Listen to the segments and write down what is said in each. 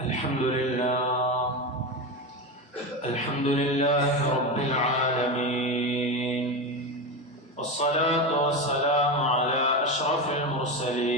الحمد لله. الحمد لله رب العالمين. والصلاة والسلام على أشرف المرسلين.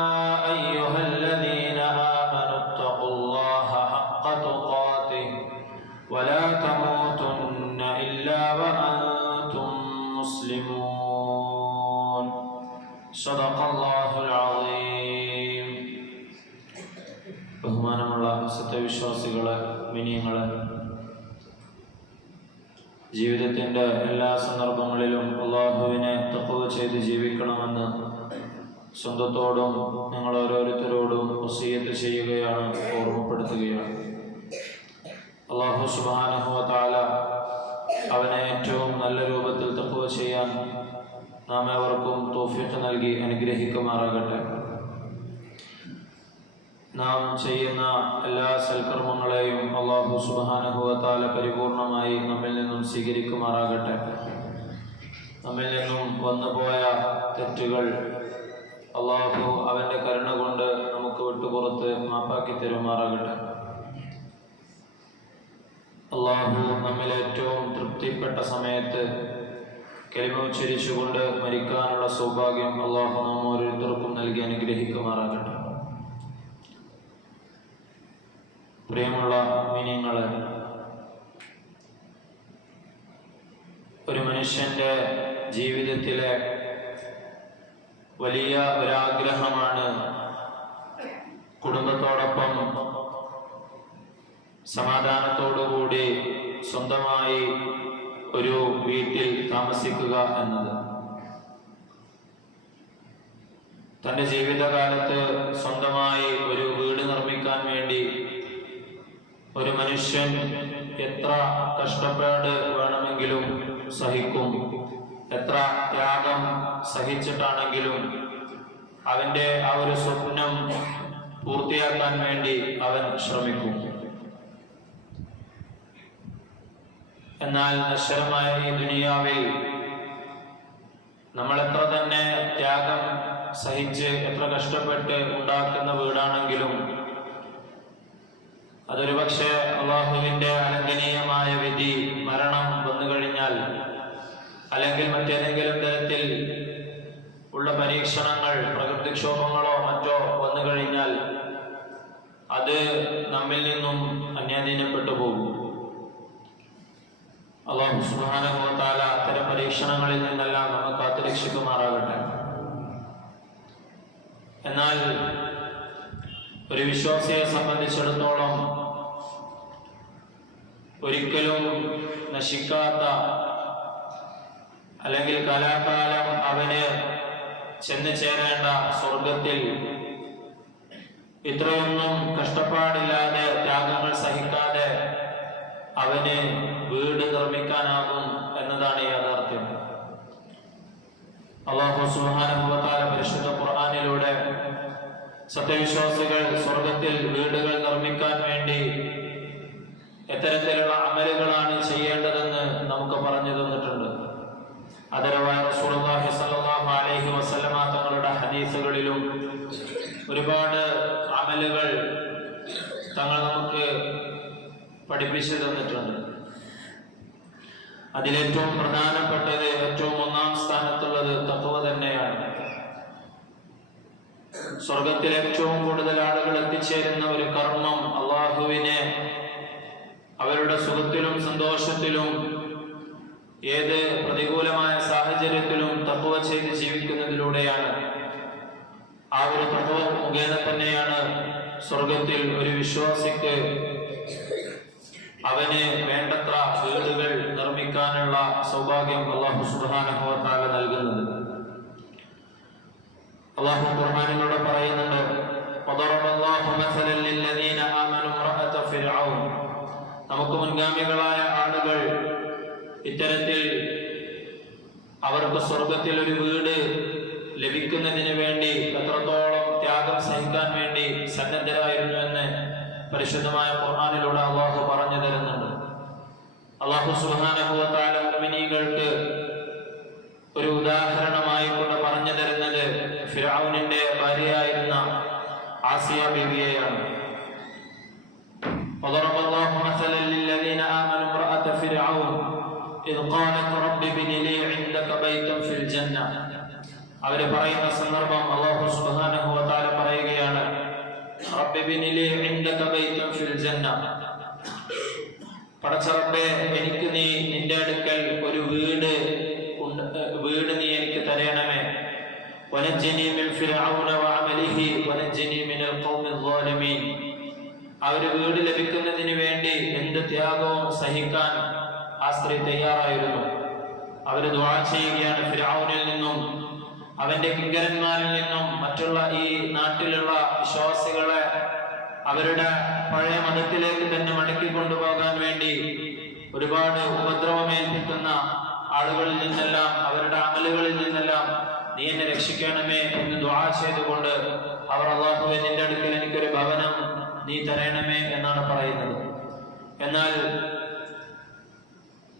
ജീവിതത്തിന്റെ എല്ലാ സന്ദർഭങ്ങളിലും അള്ളാഹുവിനെ തക്കവ് ചെയ്ത് ജീവിക്കണമെന്ന് സ്വന്തത്തോടും നിങ്ങൾ ഓരോരുത്തരോടും വസീയത്ത് ചെയ്യുകയാണ് ഓർമ്മപ്പെടുത്തുകയാണ്. അള്ളാഹു സുബാനഹുവ താല അവനെ ഏറ്റവും നല്ല രൂപത്തിൽ തക്കവ് ചെയ്യാൻ നാം ഏവർക്കും തോഫിക്ക് നൽകി അനുഗ്രഹിക്കുമാറാകട്ടെ. നാം ചെയ്യുന്ന എല്ലാ സൽക്കർമ്മങ്ങളെയും അള്ളാഹു സുബാനുഭവത്താല പരിപൂർണമായി നമ്മിൽ നിന്നും സ്വീകരിക്കുമാറാകട്ടെ. നമ്മിൽ നിന്നും വന്നുപോയ തെറ്റുകൾ അള്ളാഹു അവന്റെ കരുണ കൊണ്ട് നമുക്ക് വിട്ടുപുറത്ത് മാപ്പാക്കി തരുമാറാകട്ടെ. അള്ളാഹു നമ്മിൽ ഏറ്റവും തൃപ്തിപ്പെട്ട സമയത്ത് കലിമ ഉച്ചരിച്ചുകൊണ്ട് മരിക്കാനുള്ള സൗഭാഗ്യം അള്ളാഹു നാം ഓരോരുത്തർക്കും നൽകി അനുഗ്രഹിക്കുമാറാകട്ടെ. പ്രിയമുള്ള മീനിയങ്ങളെ ഒരു മനുഷ്യന്റെ ജീവിതത്തിലെ വലിയ ഒരാഗ്രഹമാണ് കുടുംബത്തോടൊപ്പം സമാധാനത്തോടുകൂടി സ്വന്തമായി ഒരു വീട്ടിൽ താമസിക്കുക എന്നത്. തന്റെ ജീവിതകാലത്ത് സ്വന്തമായി ഒരു വീട് നിർമ്മിക്കാൻ വേണ്ടി ഒരു മനുഷ്യൻ എത്ര കഷ്ടപ്പാട് വേണമെങ്കിലും സഹിക്കും. എത്ര ത്യാഗം സഹിച്ചിട്ടാണെങ്കിലും അവന്റെ ആ ഒരു സ്വപ്നം പൂർത്തിയാക്കാൻ വേണ്ടി അവൻ ശ്രമിക്കും. എന്നാൽ നശ്വരമായ ഈ ദുനിയാവിൽ നമ്മൾ എത്ര തന്നെ ത്യാഗം സഹിച്ച് എത്ര കഷ്ടപ്പെട്ട് ഉണ്ടാക്കുന്ന വീടാണെങ്കിലും അതൊരു പക്ഷേ അള്ളാഹുവിന്റെ അലംഘനീയമായ വിധി മരണം വന്നു കഴിഞ്ഞാൽ അല്ലെങ്കിൽ മറ്റേതെങ്കിലും തരത്തിൽ ഉള്ള പരീക്ഷണങ്ങൾ പ്രകൃതിക്ഷോഭങ്ങളോ മറ്റോ വന്നു കഴിഞ്ഞാൽ അത് നമ്മിൽ നിന്നും അന്യാധീനപ്പെട്ടു പോകും. അള്ളാഹു സുബാനുഭവത്താല അത്തരം പരീക്ഷണങ്ങളിൽ നിന്നെല്ലാം നമ്മൾ കാത്തുരക്ഷിക്കുമാറാകട്ടെ. എന്നാൽ ഒരു വിശ്വാസിയെ സംബന്ധിച്ചിടത്തോളം ഒരിക്കലും നശിക്കാത്ത അല്ലെങ്കിൽ കലാകാലം അവന് ചെന്ന് ചേരേണ്ട സ്വർഗത്തിൽ ഇത്രയൊന്നും കഷ്ടപ്പാടില്ലാതെ ത്യാഗങ്ങൾ സഹിക്കാതെ അവന് വീട് നിർമ്മിക്കാനാകും എന്നതാണ് യാഥാർത്ഥ്യം. അള്ളാഹു സുഹാനുഭവത്താല പരിശുദ്ധ ഖുർആാനിലൂടെ സത്യവിശ്വാസികൾ സ്വർഗത്തിൽ വീടുകൾ നിർമ്മിക്കാൻ വേണ്ടി എത്തരത്തിലുള്ള അമലുകളാണ് ചെയ്യേണ്ടതെന്ന് നമുക്ക് പറഞ്ഞു തന്നിട്ടുണ്ട്. അതരവായ റസൂലുള്ളാഹി സ്വല്ലല്ലാഹു അലൈഹി വസല്ലമ തങ്ങളുടെ ഹദീസുകളിലും ഒരുപാട് അമലുകൾ തങ്ങൾ നമുക്ക് പഠിപ്പിച്ചു തന്നിട്ടുണ്ട്. അതിലേറ്റവും പ്രധാനപ്പെട്ടത് ഏറ്റവും ഒന്നാം സ്ഥാനത്തുള്ളത് തത്വ തന്നെയാണ്. സ്വർഗത്തിൽ ഏറ്റവും കൂടുതൽ ആളുകൾ എത്തിച്ചേരുന്ന ഒരു കർമ്മം അള്ളാഹുവിനെ അവരുടെ സുഖത്തിലും സന്തോഷത്തിലും ഏത് പ്രതികൂലമായ സാഹചര്യത്തിലും തത്വ ചെയ്ത് ജീവിക്കുന്നതിലൂടെയാണ് ആ ഒരു തത്വ മുഖേന തന്നെയാണ് സ്വർഗത്തിൽ ഒരു വിശ്വാസിക്ക് അവന് വേണ്ടത്ര വീടുകൾ നിർമ്മിക്കാനുള്ള സൗഭാഗ്യം അള്ളാഹു സുബ്ഹാനഹു വ തആല നൽകുന്നത് അള്ളാഹു ഖുർആാനിലൂടെ പറയുന്നുണ്ട് وضرب الله مثلا للذين آمنوا امرأة فرعون നമുക്ക് മുൻഗാമികളായ ആളുകൾ ഇത്തരത്തിൽ അവർക്ക് സ്വർഗത്തിൽ ഒരു വീട് ലഭിക്കുന്നതിന് വേണ്ടി എത്രത്തോളം ത്യാഗം സഹിക്കാൻ വേണ്ടി സന്നദ്ധരായിരുന്നു എന്ന് പരിശുദ്ധമായ ഖുർആാനിലൂടെ അള്ളാഹു പറഞ്ഞു തരുന്നുണ്ട്. അള്ളാഹു സുഹാനുഭവത്താല ഒരു ഉദാഹരണമായി കൊണ്ട് പറഞ്ഞു തരുന്നത് ഫിറാവുനിന്റെ ഭാര്യയായിരുന്ന ആസിയ ബീവിയെയാണ്. അവർ പറയുന്ന സന്ദർഭം അള്ളാഹു വതആല പറയുകയാണ് പടച്ചറബ്ബേ എനിക്ക് നീ നിന്റെ അടുക്കൽ ഒരു വീട് വീട് നീ എനിക്ക് തരയണമേ അവർ വീട് ലഭിക്കുന്നതിന് വേണ്ടി എന്ത് ത്യാഗവും സഹിക്കാൻ ആ സ്ത്രീ തയ്യാറായിരുന്നു. അവർ ദുആ ചെയ്യുകയാണ് ഫിർഔനിൽ നിന്നും. അവന്റെ കിങ്കരന്മാരിൽ നിന്നും മറ്റുള്ള ഈ നാട്ടിലുള്ള വിശ്വാസികളെ അവരുടെ പഴയ മതത്തിലേക്ക് തന്നെ മടക്കി കൊണ്ടുപോകാൻ വേണ്ടി ഒരുപാട് ഉപദ്രവമേൽപ്പിക്കുന്ന ആളുകളിൽ നിന്നെല്ലാം അവരുടെ അമലുകളിൽ നിന്നെല്ലാം നീ എന്നെ രക്ഷിക്കണമേ എന്ന് ദ്വാ ചെയ്തുകൊണ്ട് അവർ അള്ളാഹുവെ നിന്റെ അടുക്കൽ എനിക്കൊരു ഭവനം നീ തരണമേ എന്നാണ് പറയുന്നത്. എന്നാൽ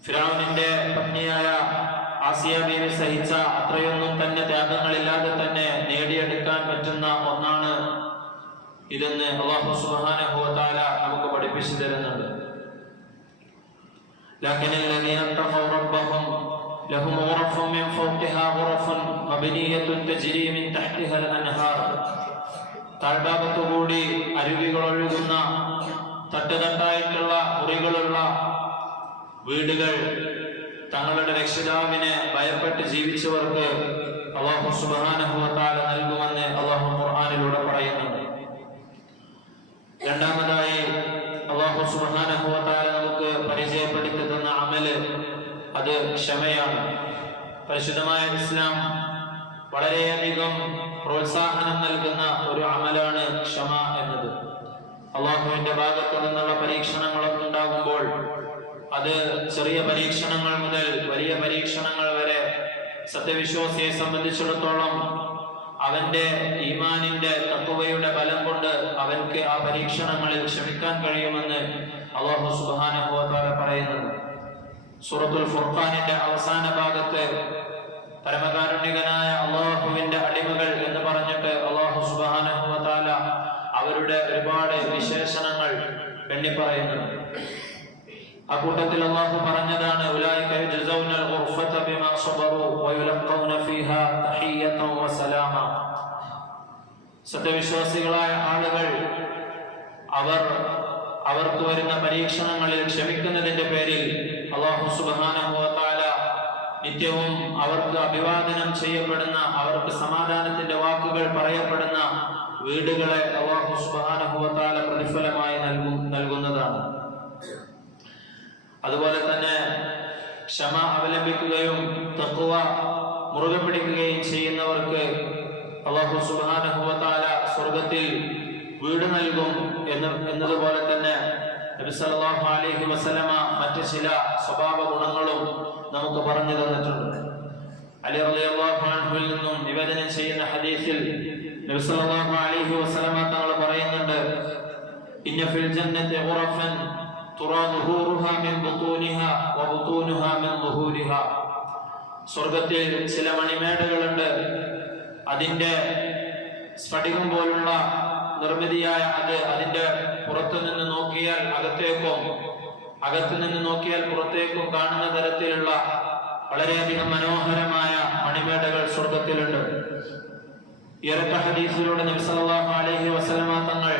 ഫിറാമിന്റെ പത്നിയായ ആസിയ ബീവി സഹിച്ച അത്രയൊന്നും തന്നെ ത്യാഗങ്ങളില്ലാതെ തന്നെ നേടിയെടുക്കാൻ പറ്റുന്ന ഒന്നാണ് ഇതെന്ന് അള്ളാഹു സുബ്ഹാനഹു വ തആല നമുക്ക് പഠിപ്പിച്ചു തരുന്നുണ്ട് لكن الذين اتقوا ربهم لهم غرف من فوقها غرف مبنية تجري من تحتها الأنهار താഴ്ഭാഗത്തുകൂടി അരുവികൾ ഒഴുകുന്ന തട്ടുതട്ടായിട്ടുള്ള മുറികളുള്ള വീടുകൾ തങ്ങളുടെ രക്ഷിതാവിനെ ഭയപ്പെട്ട് ജീവിച്ചവർക്ക് അള്ളാഹു തആല നൽകുമെന്ന് അള്ളാഹു ഖുർആനിലൂടെ പറയുന്നുണ്ട്. രണ്ടാമതായി അള്ളാഹു തആല നമുക്ക് പരിചയപ്പെടുത്തി തന്ന അമൽ അത് ക്ഷമയാണ്. പരിശുദ്ധമായ ഇസ്ലാം വളരെയധികം പ്രോത്സാഹനം നൽകുന്ന ഒരു അമലാണ് ക്ഷമ എന്നത്. അള്ളാഹുവിന്റെ ഭാഗത്തു നിന്നുള്ള പരീക്ഷണങ്ങളൊക്കെ ഉണ്ടാകുമ്പോൾ അത് ചെറിയ പരീക്ഷണങ്ങൾ മുതൽ വലിയ പരീക്ഷണങ്ങൾ വരെ സത്യവിശ്വാസിയെ സംബന്ധിച്ചിടത്തോളം അവന്റെ ഈമാനിന്റെ തത്വയുടെ ബലം കൊണ്ട് അവൻക്ക് ആ പരീക്ഷണങ്ങളിൽ ക്ഷമിക്കാൻ കഴിയുമെന്ന് അള്ളാഹു തആല പറയുന്നത്. സൂറത്തുൽ ഫുർഖാനിന്റെ അവസാന ഭാഗത്ത് പരമകാരുണ്യകനായ അള്ളാഹുവിന്റെ അടിമകൾ എന്ന് പറഞ്ഞിട്ട് അള്ളാഹു തആല അവരുടെ ഒരുപാട് വിശേഷണങ്ങൾ എണ്ണി പറയുന്നുണ്ട് ആ കൂട്ടത്തിൽ അള്ളാഹു പറഞ്ഞതാണ് സത്യവിശ്വാസികളായ ആളുകൾ അവർ അവർക്ക് വരുന്ന പരീക്ഷണങ്ങളിൽ ക്ഷമിക്കുന്നതിന്റെ പേരിൽ അള്ളാഹു തആല നിത്യവും അവർക്ക് അഭിവാദനം ചെയ്യപ്പെടുന്ന അവർക്ക് സമാധാനത്തിന്റെ വാക്കുകൾ പറയപ്പെടുന്ന വീടുകളെ അള്ളാഹു തആല പ്രതിഫലമായി നൽകും നൽകുന്നതാണ്. അതുപോലെ തന്നെ ക്ഷമ അവലംബിക്കുകയും തക്കുവ മുറുകെ പിടിക്കുകയും ചെയ്യുന്നവർക്ക് അള്ളാഹു തആല സ്വർഗത്തിൽ വീട് നൽകും എന്ന് എന്നതുപോലെ തന്നെ നബി സല്ലല്ലാഹു അലൈഹി വസല്ലമ മറ്റ് ചില സ്വഭാവ ഗുണങ്ങളും നമുക്ക് പറഞ്ഞു തന്നിട്ടുണ്ട്. അലി റളിയല്ലാഹു അൻഹുവിൽ നിന്നും നിവേദനം ചെയ്യുന്ന ഹദീസിൽ നബി സല്ലല്ലാഹു അലൈഹി വസല്ലമ തങ്ങൾ പറയുന്നുണ്ട് ഇന്ന ഫിൽ ഗുറഫൻ തുറാ ദുഹൂറുഹാ മിൻ ബുതൂനിഹാ വബുതൂനുഹാ മിൻ നുഹൂരിഹ സ്വർഗത്തിൽ ചില മണിമേടകളുണ്ട്. അതിന്റെ സ്ഫടികം പോലുള്ള നിർമ്മിതിയായ അത് അതിന്റെ പുറത്തു നിന്ന് നോക്കിയാൽ അകത്തേക്കും അകത്തു നിന്ന് നോക്കിയാൽ പുറത്തേക്കും കാണുന്ന തരത്തിലുള്ള വളരെയധികം മനോഹരമായ മണിമേടകൾ സ്വർഗത്തിലുണ്ട് ഇരട്ട ഹദീസിലൂടെ നബി സല്ലല്ലാഹു അലൈഹി വസല്ലമ തങ്ങൾ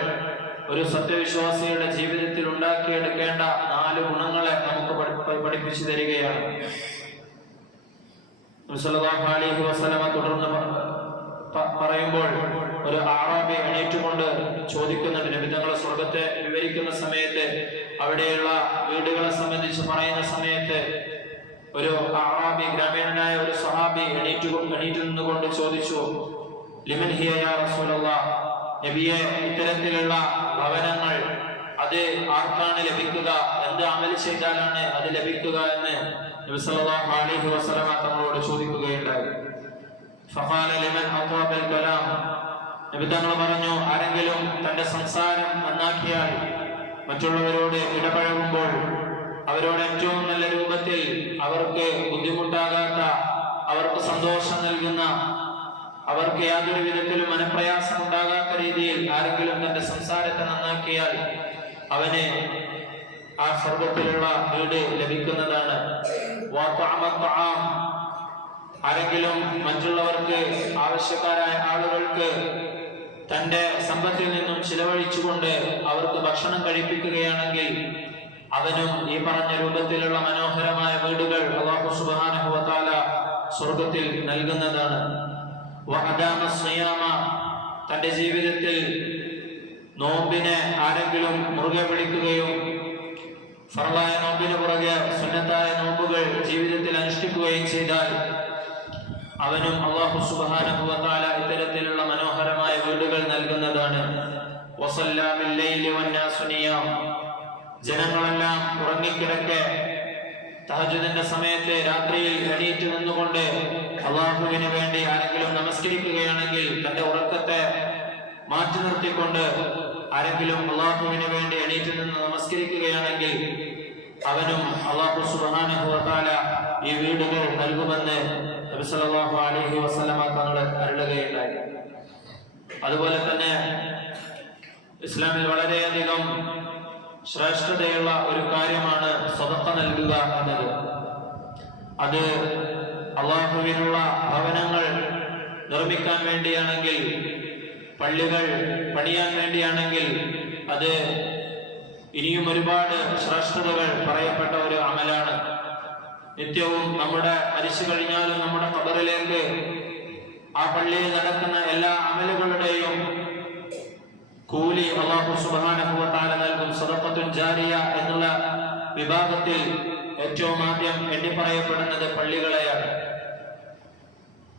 ഒരു സത്യവിശ്വാസിയുടെ ജീവിതത്തിൽ ഉണ്ടാക്കിയെടുക്കേണ്ട നാല് ഗുണങ്ങളെ നമുക്ക് പഠിപ്പിച്ചു തരികയാണ്. തുടർന്ന് പറയുമ്പോൾ ഒരു ആറാബി എണീറ്റുകൊണ്ട് ചോദിക്കുന്നുണ്ട് നബിതങ്ങളെ സ്വർഗത്തെ വിവരിക്കുന്ന സമയത്ത് അവിടെയുള്ള വീടുകളെ സംബന്ധിച്ച് പറയുന്ന സമയത്ത് ഒരു ആറാബി ഗ്രാമീണനായ ഒരു സഹാബി എണീറ്റു എണീറ്റു നിന്നുകൊണ്ട് ചോദിച്ചു ലിമൻ ഹിയ യാ റസൂലല്ലാഹ് നബിയെ ഇത്തരത്തിലുള്ള ഭവനങ്ങൾ അത് ആർക്കാണ് ലഭിക്കുക? എന്ത് അമൽ ചെയ്താലാണ് അത് ലഭിക്കുക എന്ന് നബി സല്ലല്ലാഹു തങ്ങളോട് ചോദിക്കുകയുണ്ടായി. പറഞ്ഞു ആരെങ്കിലും തന്റെ സംസാരം നന്നാക്കിയാൽ മറ്റുള്ളവരോട് ഇടപഴകുമ്പോൾ അവരോട് ഏറ്റവും നല്ല രൂപത്തിൽ അവർക്ക് ബുദ്ധിമുട്ടാകാത്ത അവർക്ക് സന്തോഷം നൽകുന്ന അവർക്ക് യാതൊരു വിധത്തിലും മനപ്രയാസം ഉണ്ടാകാത്ത രീതിയിൽ ആരെങ്കിലും തന്റെ സംസാരത്തെ നന്നാക്കിയാൽ അവന് ആ സ്വർഗത്തിലുള്ള വീട് ലഭിക്കുന്നതാണ്. ആരെങ്കിലും മറ്റുള്ളവർക്ക് ആവശ്യക്കാരായ ആളുകൾക്ക് തന്റെ സമ്പത്തിൽ നിന്നും ചിലവഴിച്ചുകൊണ്ട് അവർക്ക് ഭക്ഷണം കഴിപ്പിക്കുകയാണെങ്കിൽ അവനും ഈ പറഞ്ഞ രൂപത്തിലുള്ള മനോഹരമായ വീടുകൾ അള്ളാഹു തആല സ്വർഗത്തിൽ നൽകുന്നതാണ്. തന്റെ ജീവിതത്തിൽ നോമ്പിനെ ആരെങ്കിലും മുറുകെ പിടിക്കുകയും ഫറലായ നോമ്പിന് പുറകെ സുന്നത്തായ നോമ്പുകൾ ജീവിതത്തിൽ അനുഷ്ഠിക്കുകയും ചെയ്താൽ അവനും അള്ളാഹു തആല ഇത്തരത്തിലുള്ള മനോഹരമായ വീടുകൾ നൽകുന്നതാണ്. ജനങ്ങളെല്ലാം ഉറങ്ങിക്കിടക്കെ തഹജുദിന്റെ സമയത്തെ രാത്രിയിൽ എണീറ്റ് നിന്നുകൊണ്ട് അള്ളാഹുവിന് വേണ്ടി ആരെങ്കിലും നമസ്കരിക്കുകയാണെങ്കിൽ തന്റെ ഉറക്കത്തെ മാറ്റി നിർത്തിക്കൊണ്ട് ആരെങ്കിലും അള്ളാഹുവിന് വേണ്ടി എണീറ്റ് നിന്ന് നമസ്കരിക്കുകയാണെങ്കിൽ അവനും അള്ളാഹു തആല ഈ വീടുകൾ നൽകുമെന്ന് നബി അലഹി വസല്ലമ തങ്ങൾ അരുളുകയുണ്ടായി. അതുപോലെ തന്നെ ഇസ്ലാമിൽ വളരെയധികം ശ്രേഷ്ഠതയുള്ള ഒരു കാര്യമാണ് സ്വതക്ക നൽകുക എന്നത്. അത് അള്ളാഹുവിനുള്ള ഭവനങ്ങൾ നിർമ്മിക്കാൻ വേണ്ടിയാണെങ്കിൽ പള്ളികൾ പണിയാൻ വേണ്ടിയാണെങ്കിൽ അത് ഇനിയും ഒരുപാട് ശ്രേഷ്ഠതകൾ പറയപ്പെട്ട ഒരു അമലാണ്. നിത്യവും നമ്മുടെ മരിച്ചു കഴിഞ്ഞാലും നമ്മുടെ കബറിലേക്ക് ആ പള്ളിയിൽ നടക്കുന്ന എല്ലാ അമലുകളുടെയും കൂലി അള്ളാഹു തആല നൽകും. സദപ്പത്തും ജാരിയ എന്നുള്ള വിഭാഗത്തിൽ ഏറ്റവും ആദ്യം എണ്ണി പറയപ്പെടുന്നത് പള്ളികളെയാണ്.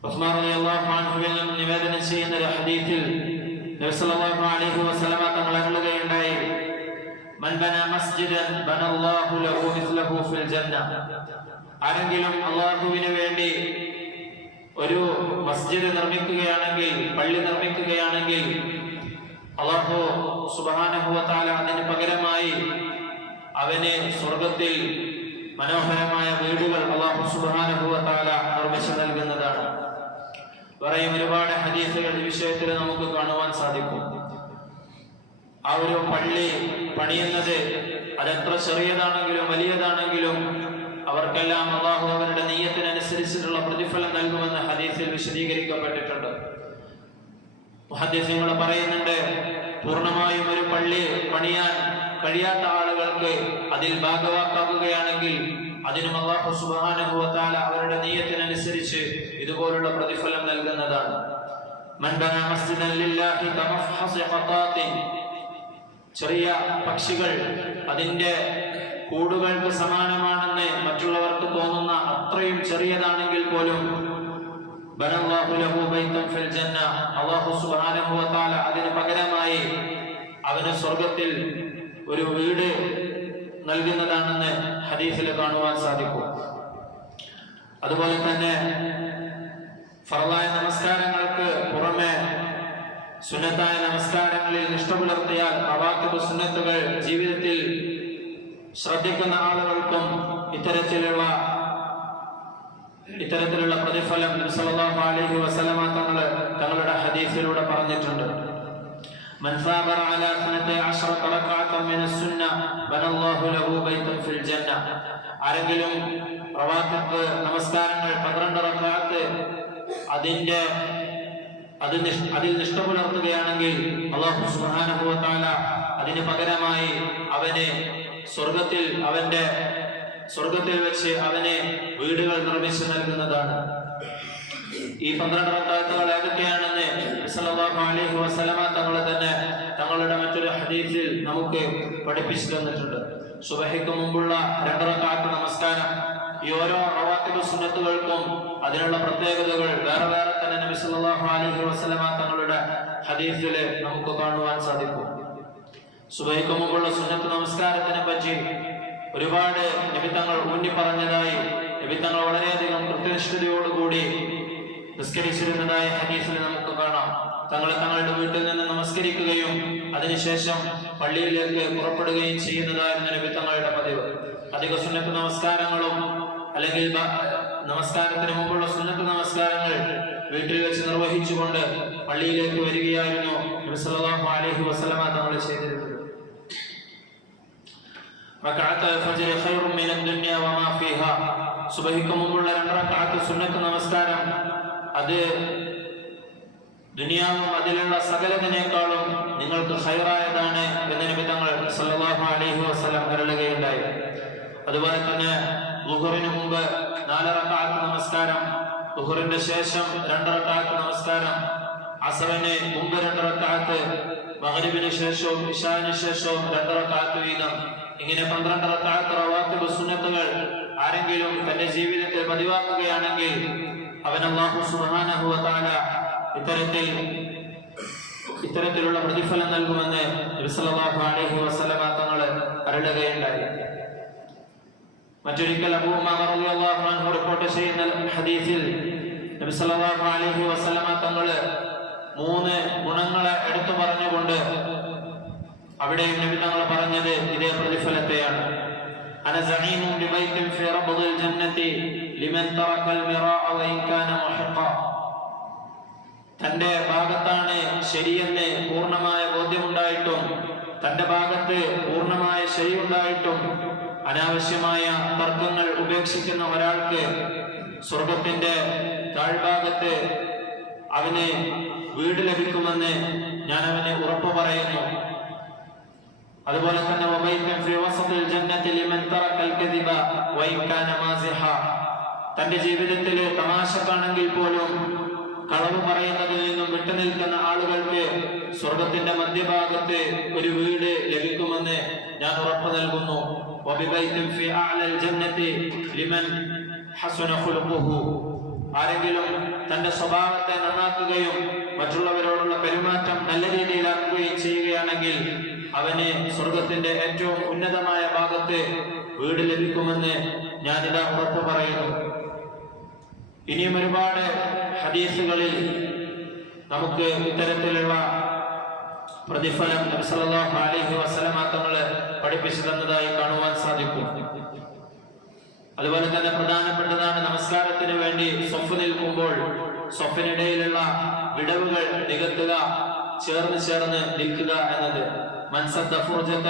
ഉസ്മാൻ അള്ളാഹു നിവേദനം ചെയ്യുന്ന ഒരു സല്ലല്ലാഹു അലൈഹി വസല്ലമ തങ്ങൾ അരുളുകയുണ്ടായി. ആരെങ്കിലും അള്ളാഹുവിന് വേണ്ടി ഒരു മസ്ജിദ് നിർമ്മിക്കുകയാണെങ്കിൽ പള്ളി നിർമ്മിക്കുകയാണെങ്കിൽ അള്ളാഹു തആല അതിന് പകരമായി അവന് സ്വർഗത്തിൽ മനോഹരമായ വീടുകൾ അള്ളാഹു തആല നിർമ്മിച്ചു നൽകുന്നതാണ്. പറയും ഒരുപാട് ഹദീസുകൾ ഈ വിഷയത്തിൽ നമുക്ക് കാണുവാൻ സാധിക്കും. ആ ഒരു പള്ളി പണിയുന്നത് അതെത്ര ചെറിയതാണെങ്കിലും വലിയതാണെങ്കിലും അവർക്കെല്ലാം അള്ളാഹു അവരുടെ നെയ്യത്തിനനുസരിച്ചിട്ടുള്ള പ്രതിഫലം നൽകുമെന്ന് ഹദീസിൽ വിശദീകരിക്കപ്പെട്ടിട്ടുണ്ട്. ഹദീസങ്ങൾ പറയുന്നുണ്ട് പൂർണമായും ഒരു പള്ളി പണിയാൻ കഴിയാത്ത ആളുകൾക്ക് അതിൽ ഭാഗവാക്കാകുകയാണെങ്കിൽ അതിനും അള്ളാഹു സുബാനുഭവത്താൽ അവരുടെ നെയ്യത്തിനനുസരിച്ച് ഇതുപോലുള്ള പ്രതിഫലം മൻ بنى مسجدا لله كمفحص ഖതാത്തിൻ ചെറിയ പക്ഷികൾ അതിന്റെ കൂടുകൾക്ക് സമാനമാണെന്ന് മറ്റുള്ളവർക്ക് തോന്നുന്ന അത്രയും ചെറിയതാണെങ്കിൽ പോലും അതിന് പകരമായി അവന് സ്വർഗത്തിൽ ഒരു വീട് നൽകുന്നതാണെന്ന് ഹദീസിൽ കാണുവാൻ സാധിക്കും. അതുപോലെ തന്നെ ഫറലായ നമസ്കാരങ്ങൾക്ക് പുറമെ സുന്നത്തായ നമസ്കാരങ്ങളിൽ നിഷ്ഠ പുലർത്തിയാൽ അവാക്കിബ് സുന്നത്തുകൾ ജീവിതത്തിൽ ശ്രദ്ധിക്കുന്ന ആളുകൾക്കും ഇത്തരത്തിലുള്ള ഇത്തരത്തിലുള്ള പ്രതിഫലം നബി സല്ലല്ലാഹു അലൈഹി വസല്ലമ തങ്ങൾ തങ്ങളുടെ ഹദീസിലൂടെ പറഞ്ഞിട്ടുണ്ട് من ثابر على اثنتي عشرة ركعة من السنة بنى الله له بيتا في الجنة ആരെങ്കിലും റവാത്തിബ് നമസ്കാരങ്ങൾ പന്ത്രണ്ട് റക്കാത്ത് അതിന്റെ അത് അതിൽ നിഷ്ഠ പുലർത്തുകയാണെങ്കിൽ അള്ളാഹു തആല അതിന് പകരമായി അവനെ സ്വർഗത്തിൽ അവന്റെ സ്വർഗത്തിൽ വെച്ച് അവനെ വീടുകൾ നിർമ്മിച്ചു നൽകുന്നതാണ്. ഈ പന്ത്രണ്ട് റക്കാത്തുകൾ ഏതൊക്കെയാണെന്ന് അലൈഹി വസല്ലമ തങ്ങളെ തന്നെ തങ്ങളുടെ മറ്റൊരു ഹദീസിൽ നമുക്ക് പഠിപ്പിച്ചു തന്നിട്ടുണ്ട്. സുബഹിക്ക് മുമ്പുള്ള രണ്ട് റക്കാത്ത് നമസ്കാരം. ഈ ഓരോ അറവാക്കിന്റെ സുന്നത്തുകൾക്കും അതിനുള്ള പ്രത്യേകതകൾ വേറെ വേറെ തന്നെ നബി സല്ലല്ലാഹു അലൈഹി വസല്ലമ തങ്ങളുടെ ഹദീസിൽ നമുക്ക് കാണുവാൻ സാധിക്കും. സുബൈക്ക് മുമ്പുള്ള സുന്നത്ത് നമസ്കാരത്തിനെ പറ്റി ഒരുപാട് നിമിത്തങ്ങൾ ഊന്നി പറഞ്ഞതായി നിമിത്തങ്ങൾ വളരെയധികം കൃത്യനിഷ്ഠതയോടുകൂടി നിസ്കരിച്ചിരുന്നതായ ഹദീസിൽ നമുക്ക് കാണാം. തങ്ങളെ തങ്ങളുടെ വീട്ടിൽ നിന്ന് നമസ്കരിക്കുകയും അതിനുശേഷം പള്ളിയിലേക്ക് പുറപ്പെടുകയും ചെയ്യുന്നതായിരുന്നു നബി തങ്ങളുടെ പതിവ്. അധിക സുന്നത്ത് നമസ്കാരങ്ങളും അല്ലെങ്കിൽ നമസ്കാരത്തിന് മുമ്പുള്ള സുന്നത്ത് നമസ്കാരങ്ങൾ വീട്ടിൽ വെച്ച് നിർവഹിച്ചുകൊണ്ട് പള്ളിയിലേക്ക് വരികയായിരുന്നു അലൈഹി വസല്ലമ തങ്ങൾ ചെയ്തിരുന്നത്. സുബഹിക്ക് മുമ്പുള്ള രണ്ട് സുന്നത്ത് നമസ്കാരം അത് ദുനിയാവും അതിലുള്ള സകലതിനേക്കാളും നിങ്ങൾക്ക് ഹൈറായതാണ് എന്ന് നബി തങ്ങൾ സല്ലല്ലാഹു അലൈഹി വസല്ലം അരുളുകയുണ്ടായി അതുപോലെ തന്നെ ളുഹറിന് മുമ്പ് നാലറക്കാക്ക് നമസ്കാരം. ളുഹറിന്റെ ശേഷം രണ്ടറക്കാക്ക് നമസ്കാരം. അസറിന് മുമ്പ് രണ്ടറക്കാക്ക് മഗ്രിബിന് ശേഷവും ഇഷാവിന് ശേഷവും രണ്ടറക്കാക്ക് വീതം. ഇങ്ങനെ പന്ത്രണ്ടറക്കാക്ക് റവാത്തിബ് സുന്നത്തുകൾ ആരെങ്കിലും തന്റെ ജീവിതത്തിൽ പതിവാക്കുകയാണെങ്കിൽ അവൻ അല്ലാഹു സുബ്ഹാനഹു വ തആല ഇത്തരത്തിൽ ഇത്തരത്തിലുള്ള പ്രതിഫലം നൽകുമെന്ന് അലൈഹി വസല്ലമ തങ്ങൾ അരുളുകയുണ്ടായി. മറ്റൊരിക്കൽ അബൂ ഉമാമ റളിയല്ലാഹു അൻഹു റിപ്പോർട്ട് ചെയ്യുന്ന ഹദീസിൽ നബി സല്ലല്ലാഹു അലൈഹി വസല്ലമ തങ്ങൾ മൂന്ന് ഗുണങ്ങളെ എടുത്തു പറഞ്ഞുകൊണ്ട് അവിടെയും നബി തങ്ങൾ പറഞ്ഞത് ഇതേ പ്രതിഫലത്തെയാണ് أنا زعيم ببيت في ربض الجنة لمن ترك المراء وإن كان محقا തന്റെ ഭാഗത്താണ് ശരിയെന്ന് പൂർണ്ണമായ ബോധ്യമുണ്ടായിട്ടും തന്റെ ഭാഗത്ത് പൂർണ്ണമായ ശരിയുണ്ടായിട്ടും അനാവശ്യമായ തർക്കങ്ങൾ ഉപേക്ഷിക്കുന്ന ഒരാൾക്ക് സ്വർഗത്തിന്റെ താഴ്ഭാഗത്ത് അവന് വീട് ലഭിക്കുമെന്ന് ഞാൻ അവന് ഉറപ്പ് പറയുന്നു. അതുപോലെ തന്നെ തന്റെ ജീവിതത്തിൽ തമാശക്കാണെങ്കിൽ പോലും കളവ് പറയുന്നതിൽ നിന്നും വിട്ടുനിൽക്കുന്ന ആളുകൾക്ക് സ്വർഗത്തിന്റെ മധ്യഭാഗത്ത് ഒരു വീട് ലഭിക്കുമെന്ന് ഞാൻ ഉറപ്പു നൽകുന്നു. ആരെങ്കിലും തന്റെ സ്വഭാവത്തെ നന്നാക്കുകയും മറ്റുള്ളവരോടുള്ള പെരുമാറ്റം നല്ല രീതിയിലാക്കുകയും ചെയ്യുകയാണെങ്കിൽ അവന് സ്വർഗത്തിന്റെ ഏറ്റവും ഉന്നതമായ ഭാഗത്ത് വീട് ലഭിക്കുമെന്ന് ഞാനിതാ ഉറപ്പ് പറയുന്നു. ഇനിയും ഒരുപാട് ഹദീസുകളിൽ നമുക്ക് ഇത്തരത്തിലുള്ള പ്രതിഫലം നബി സല്ലല്ലാഹു അലൈഹി വസല്ലമ തങ്ങൾ പഠിപ്പിച്ചു തന്നതായി കാണുവാൻ സാധിക്കും അതുപോലെ തന്നെ പ്രധാനപ്പെട്ടതാണ് നമസ്കാരത്തിന് വേണ്ടി സ്വഫ് നിൽക്കുമ്പോൾ സ്വഫിനിടയിലുള്ള വിടവുകൾ നികത്തുക ചേർന്ന് ചേർന്ന് നിൽക്കുക എന്നത് من سد فرجة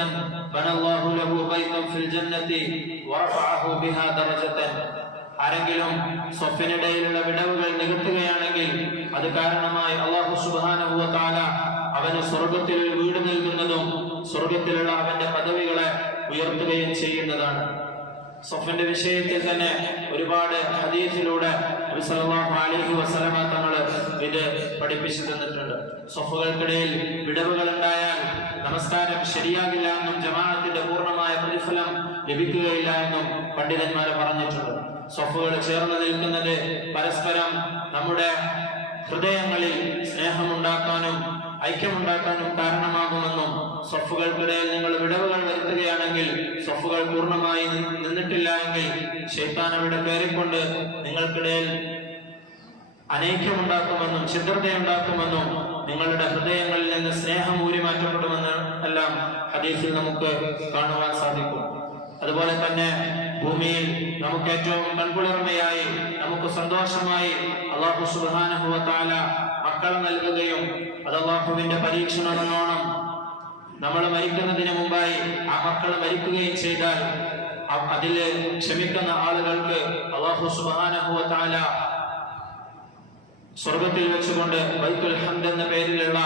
بنى الله له بيتا في الجنة ورفعه بها درجة ആരെങ്കിലും സ്വഫിനിടയിലുള്ള വിടവുകൾ നികത്തുകയാണെങ്കിൽ അത് കാരണമായി അള്ളാഹു സുബ്ഹാനഹു വ തആല അവന് സ്വർഗത്തിൽ ഒരു വീട് നൽകുന്നതും സ്വർഗത്തിലുള്ള അവന്റെ പദവികളെ ഉയർത്തുകയും ചെയ്യുന്നതാണ്. സൊഫന്റെ വിഷയത്തിൽ തന്നെ ഒരുപാട് ഹദീഫിലൂടെ അലൈഹി തങ്ങൾ ഇത് പഠിപ്പിച്ചു തന്നിട്ടുണ്ട്. സൊഫുകൾക്കിടയിൽ വിടവുകൾ ഉണ്ടായാൽ നമസ്കാരം ശരിയാകില്ല എന്നും ജമാഅത്തിന്റെ പൂർണമായ പ്രതിഫലം ലഭിക്കുകയില്ല എന്നും പണ്ഡിതന്മാർ പറഞ്ഞിട്ടുണ്ട്. സൊഫുകൾ ചേർന്ന് നിൽക്കുന്നത് പരസ്പരം നമ്മുടെ ഹൃദയങ്ങളിൽ സ്നേഹമുണ്ടാക്കാനും ഐക്യമുണ്ടാക്കാനും കാരണമാകുമെന്നും സ്വഫുകൾക്കിടയിൽ നിങ്ങൾ വിടവുകൾ വരുത്തുകയാണെങ്കിൽ സ്വഫുകൾ പൂർണമായി നിന്നിട്ടില്ല എങ്കിൽ ശൈത്താൻ അവിടെ കയറിക്കൊണ്ട് നിങ്ങൾക്കിടയിൽ അനൈക്യമുണ്ടാക്കുമെന്നും ഛിദ്രതയുണ്ടാക്കുമെന്നും നിങ്ങളുടെ ഹൃദയങ്ങളിൽ നിന്ന് സ്നേഹം ഊരി മാറ്റപ്പെടുമെന്ന് എല്ലാം ഹദീസിൽ നമുക്ക് കാണുവാൻ സാധിക്കും. അതുപോലെ തന്നെ ഭൂമിയിൽ നമുക്ക് ഏറ്റവും കൺകുളിർമയായി നമുക്ക് സന്തോഷമായി അള്ളാഹു തആല മക്കളെ നൽകുകയും അത് അള്ളാഹുവിന്റെ പരീക്ഷണമെന്നോണം നമ്മൾ മരിക്കുന്നതിന് മുമ്പായി ആ മക്കൾ മരിക്കുകയും ചെയ്താൽ അതിൽ ക്ഷമിക്കുന്ന ആളുകൾക്ക് അള്ളാഹു സുബാനഹുല സ്വർഗത്തിൽ വെച്ചുകൊണ്ട് ബൈത്തുൽ ഹംദ് എന്ന പേരിലുള്ള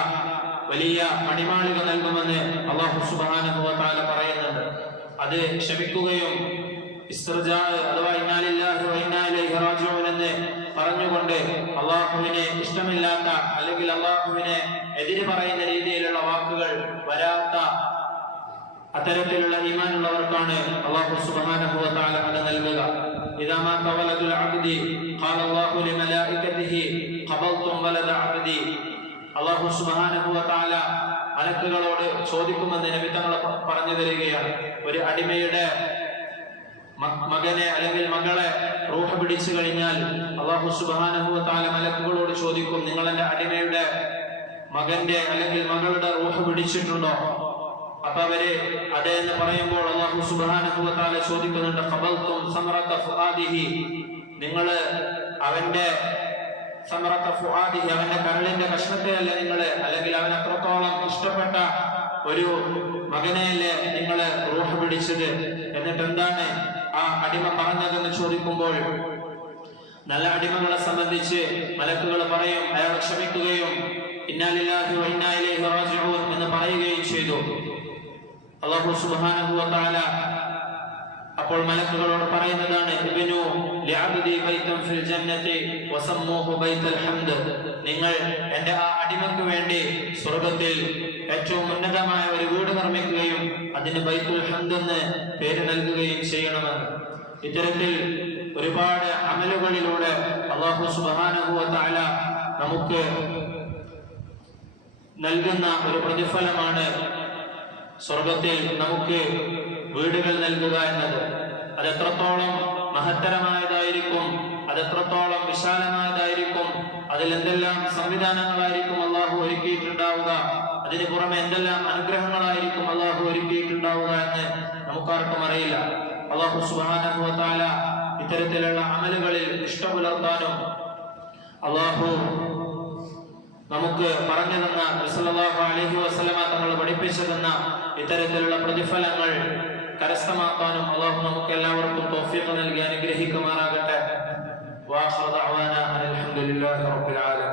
വലിയ മണിമാളിക നൽകുമെന്ന് അള്ളാഹു സുബാനഹുല പറയുന്നുണ്ട്. അത് ക്ഷമിക്കുകയും ഇസ്രജാ അഥവാ ഇന്നാലില്ലാഹു വ ഇന്നാ ഇലൈഹി റാജിഊൻ എന്ന് പറഞ്ഞുകൊണ്ട് അള്ളാഹുവിനെ ഇഷ്ടമില്ലാത്ത അല്ലെങ്കിൽ അള്ളാഹുവിനെ എതിര് പറയുന്ന രീതിയിലുള്ള വാക്കുകൾ വരാത്ത അത്തരത്തിലുള്ള ഈമാനുള്ളവർക്കാണ് അള്ളാഹു സുബ്ഹാനഹു വ തആല അത് നൽകുക إذا مات ولد العبد قال الله لملائكته ഖബൽതും വലദ അബ്ദി അല്ലാഹു സുബ്ഹാനഹു വ തആല മലക്കുകളോട് ചോദിക്കുമെന്ന് നബി തങ്ങൾ പറഞ്ഞു തരികയാണ് ഒരു അടിമയുടെ മ- മകനെ അല്ലെങ്കിൽ മകളെ റൂഹ പിടിച്ചു കഴിഞ്ഞാൽ അള്ളാഹു സുബ്ഹാനഹു വ തആല മലക്കുകളോട് ചോദിക്കും നിങ്ങൾ എന്റെ അടിമയുടെ മകന്റെ അല്ലെങ്കിൽ മകളുടെ റൂഹ പിടിച്ചിട്ടുണ്ടോ? അപ്പൊ അവർ അതെ എന്ന് പറയുമ്പോൾ അള്ളാഹു സുബ്ഹാനഹു വ തആല ചോദിക്കുന്നുണ്ട് ഖബൽതും സമറത്ത ഫുഹാദിഹി നിങ്ങൾ അവന്റെ സമറത്ത ഫുഹാദിഹി അവന്റെ കരളിന്റെ കഷ്ണത്തെയല്ല നിങ്ങൾ? അല്ലെങ്കിൽ അവൻ അത്രത്തോളം ഇഷ്ടപ്പെട്ട ഒരു മകനെയല്ലേ നിങ്ങൾ റൂഹ പിടിച്ചത്? എന്നിട്ട് എന്താണ് ആ അടിമ പറഞ്ഞതെന്ന് ചോദിക്കുമ്പോൾ നല്ല അടിമകളെ സംബന്ധിച്ച് മലക്കുകൾ പറയും അയാൾ ക്ഷമിക്കുകയും എന്ന് പറയുകയും ചെയ്തു. അല്ലാഹു സുബ്ഹാനഹു അപ്പോൾ മലക്കുകളോട് പറയുന്നതാണ് ബൈതൻ ഫിൽ ഹംദ്. നിങ്ങൾ എന്റെ ആ അടിമക്ക് വേണ്ടി സ്വർഗത്തിൽ ഏറ്റവും ഉന്നതമായ ഒരു വീട് നിർമ്മിക്കുകയും അതിന് ബൈത്തുൽ ഹന്ത് എന്ന് പേര് നൽകുകയും ചെയ്യണമെന്ന് ഇത്തരത്തിൽ ഒരുപാട് അമലുകളിലൂടെ അള്ളാഹു തആല നമുക്ക് നൽകുന്ന ഒരു പ്രതിഫലമാണ് സ്വർഗത്തിൽ നമുക്ക് വീടുകൾ നൽകുക എന്നത്. അതെത്രത്തോളം മഹത്തരമായതായിരിക്കും അതെത്രത്തോളം വിശാലമായതായിരിക്കും അതിൽ എന്തെല്ലാം സംവിധാനങ്ങളായിരിക്കും അള്ളാഹു ഒരുക്കിയിട്ടുണ്ടാവുക അതിന് പുറമെ എന്തെല്ലാം അനുഗ്രഹങ്ങളായിരിക്കും അള്ളാഹു ഒരുക്കിയിട്ടുണ്ടാവുക എന്ന് നമുക്കാർക്കും അറിയില്ല. അള്ളാഹു തആല ഇത്തരത്തിലുള്ള അമലുകളിൽ ഇഷ്ടം പുലർത്താനും അള്ളാഹു നമുക്ക് പറഞ്ഞു തന്ന റസൂലുള്ളാഹി അലൈഹി വസല്ലമ തങ്ങൾ പഠിപ്പിച്ചു തന്ന ഇത്തരത്തിലുള്ള പ്രതിഫലങ്ങൾ കരസ്ഥമാക്കാനും അള്ളാഹു നമുക്ക് എല്ലാവർക്കും തൗഫീഖ് നൽകി അനുഗ്രഹിക്കുമാറാകട്ടെ. അനിൽ റബ്ബിൽ ആലമീൻ.